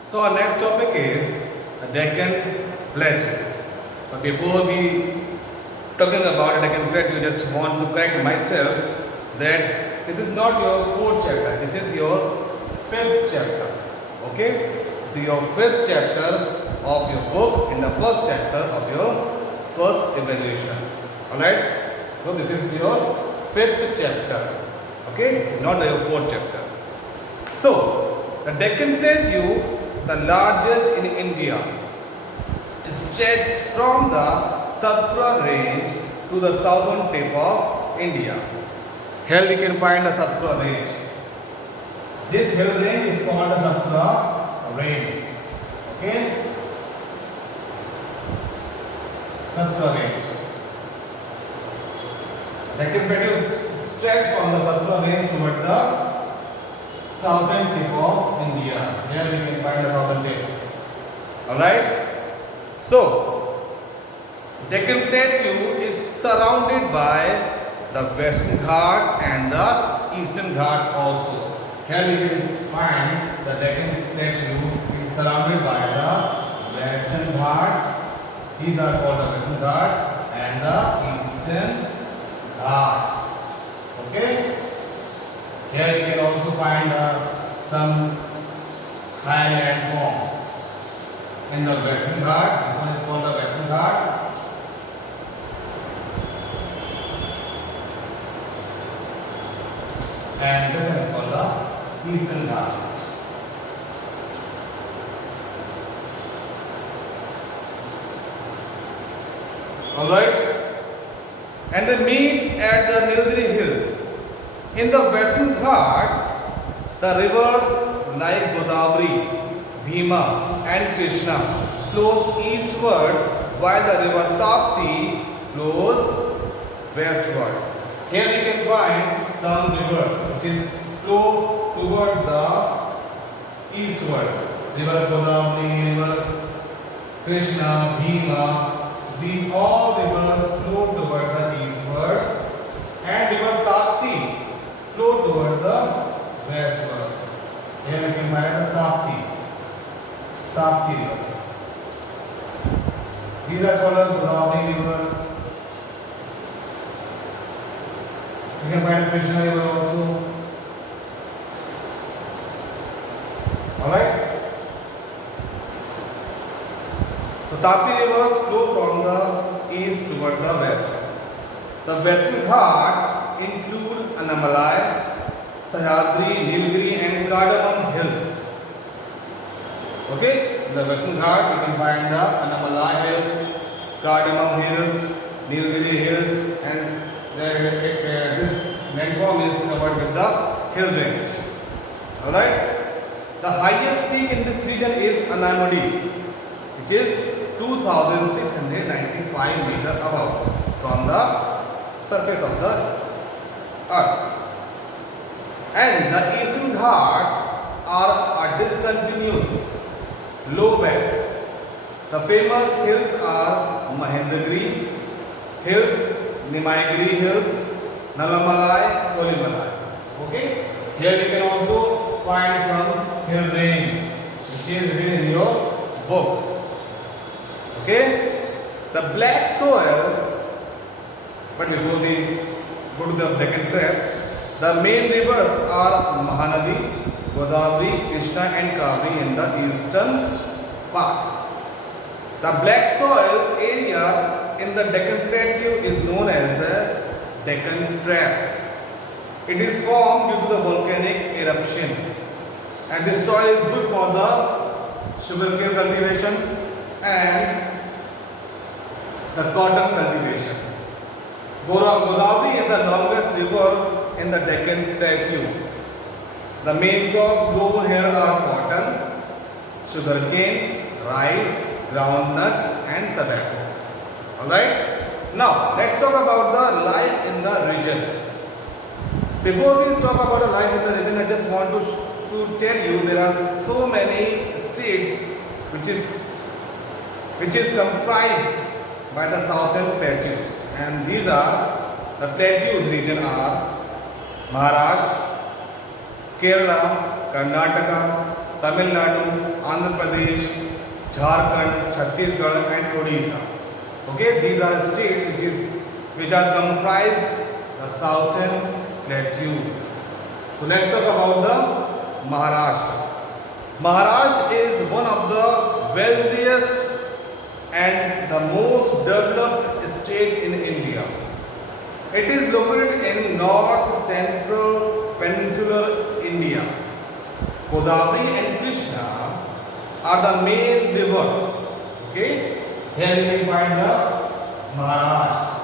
So our next topic is the Deccan Pledge. But before we talking about the Deccan Pledge, you just want to correct myself that this is not your fourth chapter. This is your fifth chapter. Okay? This is your fifth chapter of your book in the first chapter of your first evaluation. Alright? So this is your fifth chapter. Okay? This is not your fourth chapter. So, the Deccan Plateau, the largest in India, stretches from the Satpura range to the southern tip of India. Here we can find the Satpura range. This hill range is called the Satpura range. Okay? Satpura range. Deccan Plateau stretches from the Satpura range toward the southern tip of India. Here we can find the southern tip. Alright? So, Deccan Plateau is surrounded by the Western Ghats and the Eastern Ghats also. Here we can find the Deccan Plateau is surrounded by the Western Ghats. These are called the Western Ghats and the Eastern Ghats. Okay? Here you can also find some highland form in the Western Ghat. This one is called the Western Ghat. And this one is called the Eastern Ghat. Alright? And they meet at the Nilgiri Hill. In the Western Ghats, the rivers like Godavari, Bhima and Krishna flows eastward while the river Tapti flows westward. Here we can find some rivers which is flow toward the eastward. River Godavari, river Krishna, Bhima, these all rivers flow toward the eastward, and river Tapti flow toward the westward. Here we can find the Tapti river. These are called Godavari river. We can find the Krishna river also. Alright? So Tapti rivers flow from the east toward the west. The Western Ghats include Annamalai, Sahyadri, Nilgiri and Cardamom hills. Okay, in the Western Ghat we can find the Annamalai hills, Cardamom hills, Nilgiri hills, and this landform is covered with the hill range. Alright, the highest peak in this region is Anamudi, which is 2695 meters above from the surface of the earth. And the Eastern Ghats are a discontinuous low bed. The famous hills are Mahendragiri hills, Nimaigiri hills, Nalamalai, Kolimalai. Okay? Here you can also find some hill range which is written in your book. Okay? The black soil, but before we go to the Deccan Tract, the main rivers are Mahanadi, Godavari, Krishna and Kaveri in the eastern part. The black soil area in the Deccan Plateau is known as the Deccan Tract. It is formed due to the volcanic eruption, and this soil is good for the sugarcane cultivation and the cotton cultivation. Godavari is the longest river in the Deccan Plateau. The main crops grown here are cotton, sugarcane, rice, groundnut and tobacco. Alright? Now, let's talk about the life in the region. Before we talk about the life in the region, I just want to tell you there are so many states which is comprised by the southern plateaus, and these are the plateaus region are Maharashtra, Kerala, Karnataka, Tamil Nadu, Andhra Pradesh, Jharkhand, Chhattisgarh and Odisha. Okay, these are states which are comprised the southern plateau. So let's talk about the Maharashtra. Maharashtra is one of the wealthiest and the most developed state in India. It is located in north central peninsular India. Godavari and Krishna are the main rivers. Okay, here you can find the Maharashtra.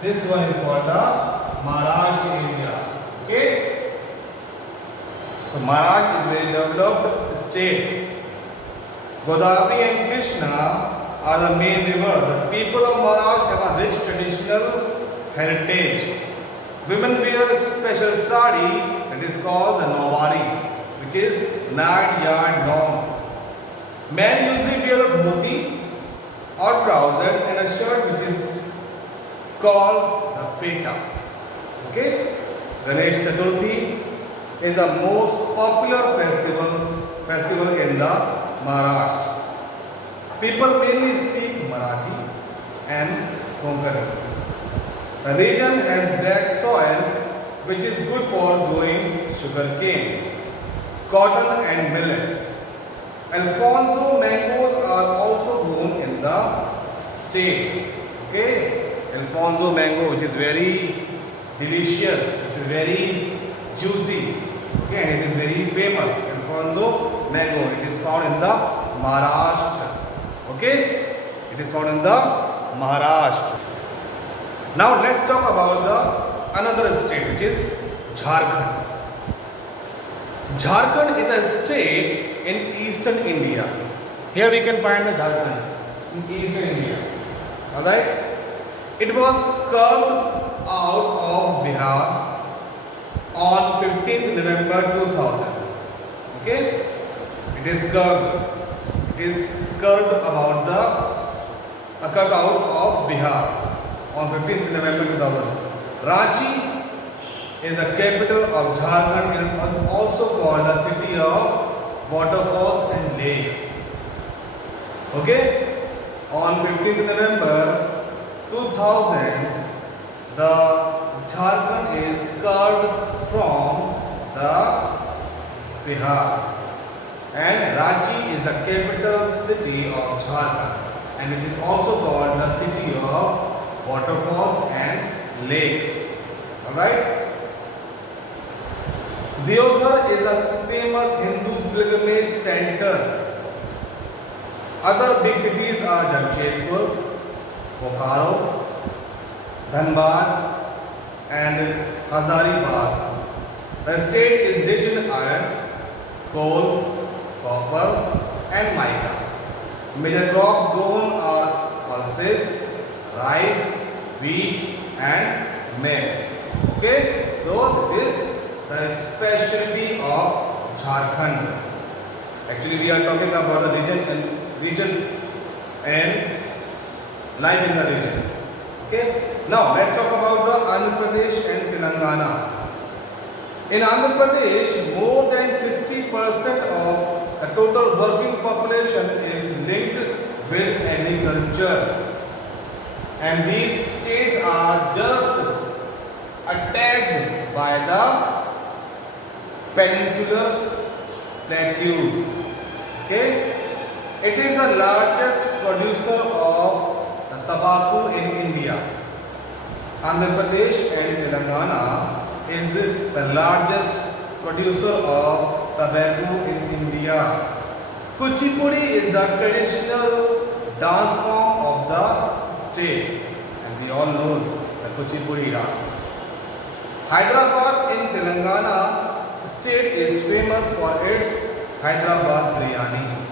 This one is called the Maharashtra India. Okay, so Maharashtra is a very developed state. Godavari and Krishna are the main rivers. The people of Maharashtra have a rich traditional heritage. Women wear a special sari that is called the Nawari, which is 9 yard long. Men usually wear a dhoti or trouser and a shirt which is called the feta. Okay, Ganesh Chaturthi is the most popular festival in the Maharashtra. People mainly speak Marathi and Konkani. The region has black soil which is good for growing sugarcane, cotton and millet. Alfonso mangoes are also grown in the state. Okay, Alfonso mango, which is very delicious, it is very juicy. Okay, and it is very famous. Alfonso mango, it is found in the Maharashtra. Okay, it is found in the Maharashtra. Now let's talk about the another state, which is Jharkhand. Jharkhand is a state in eastern India. Here we can find the Jharkhand in eastern India. Alright, it was carved out of Bihar on 15th November 2000. Okay, it is curved. It is curved out of Bihar on 15th November 2000. Ranchi is the capital of Jharkhand. It was also called the city of waterfalls and lakes. Okay, on 15th November 2000, the Jharkhand is carved from the Bihar, and Ranchi is the capital city of Jharkhand, and it is also called the city of waterfalls and lakes. Alright, Deoghar is a famous Hindu pilgrimage center. Other big cities are Jamshedpur, Bokaro, Dhanbad and Hazaribagh. The state is rich in iron, coal, copper and mica. Major crops grown are pulses, rice, wheat and maize. Okay, so this is the specialty of Jharkhand. Actually, we are talking about the region and life in the region. Okay, now let's talk about the Andhra Pradesh and Telangana. In Andhra Pradesh, more than 60% of the total working population is linked with agriculture, and these states are just attacked by the peninsular plateaus. Okay, it is the largest producer of the tobacco in India. Andhra Pradesh and Telangana is the largest producer of tobacco in India. Kuchipudi is the traditional dance form of the state, and we all know the Kuchipudi dance. Hyderabad in Telangana state is famous for its Hyderabad biryani.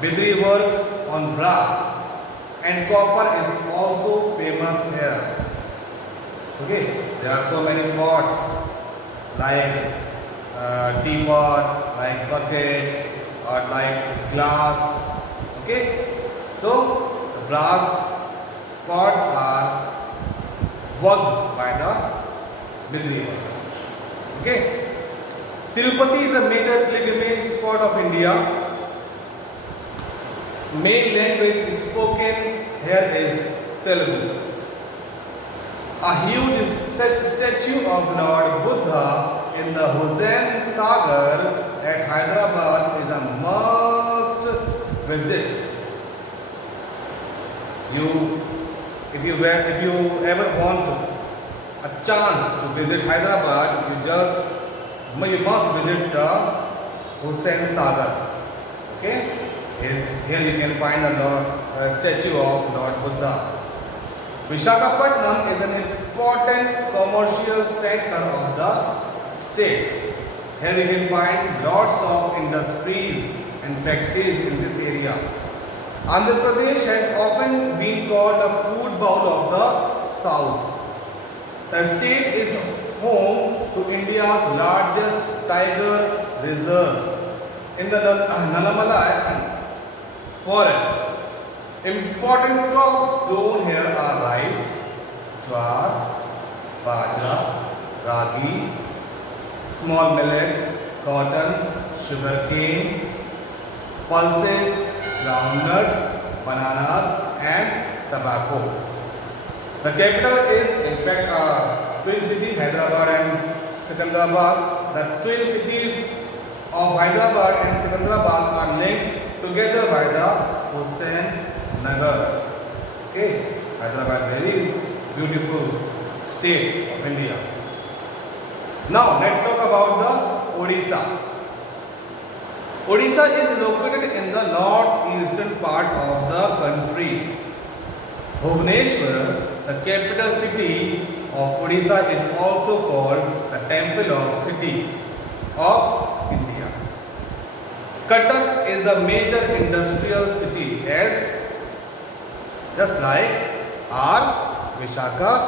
Bidri work on brass and copper is also famous here. Okay, there are so many pots like teapot, like bucket or like glass. Okay, so the brass pots are worked by the Bidri work. Okay, Tirupati is a major pilgrimage spot of India. Main language spoken here is Telugu. A huge statue of Lord Buddha in the Hussain Sagar at Hyderabad is a must visit. If you ever want a chance to visit Hyderabad, you must visit the Hussain Sagar. Okay, here you can find a statue of Lord Buddha. Visakhapatnam is an important commercial center of the state. Here you can find lots of industries and factories in this area. Andhra Pradesh has often been called a food bowl of the south. The state is home to India's largest tiger reserve in the Nalamalai forest. Important crops grown here are rice, jowar, bajra, ragi, small millet, cotton, sugarcane, pulses, groundnut, bananas and tobacco. The capital is in fact a twin city, Hyderabad and Secunderabad. The twin cities of Hyderabad and Secunderabad are linked together by the Hussain Nagar. Okay, Hyderabad, very beautiful state of India. Now let's talk about the Odisha. Odisha is located in the northeastern part of the country. Bhubaneswar, the capital city of Odisha, is also called the Temple of City of India. Cuttack is the major industrial city, just like our Visakhapatnam.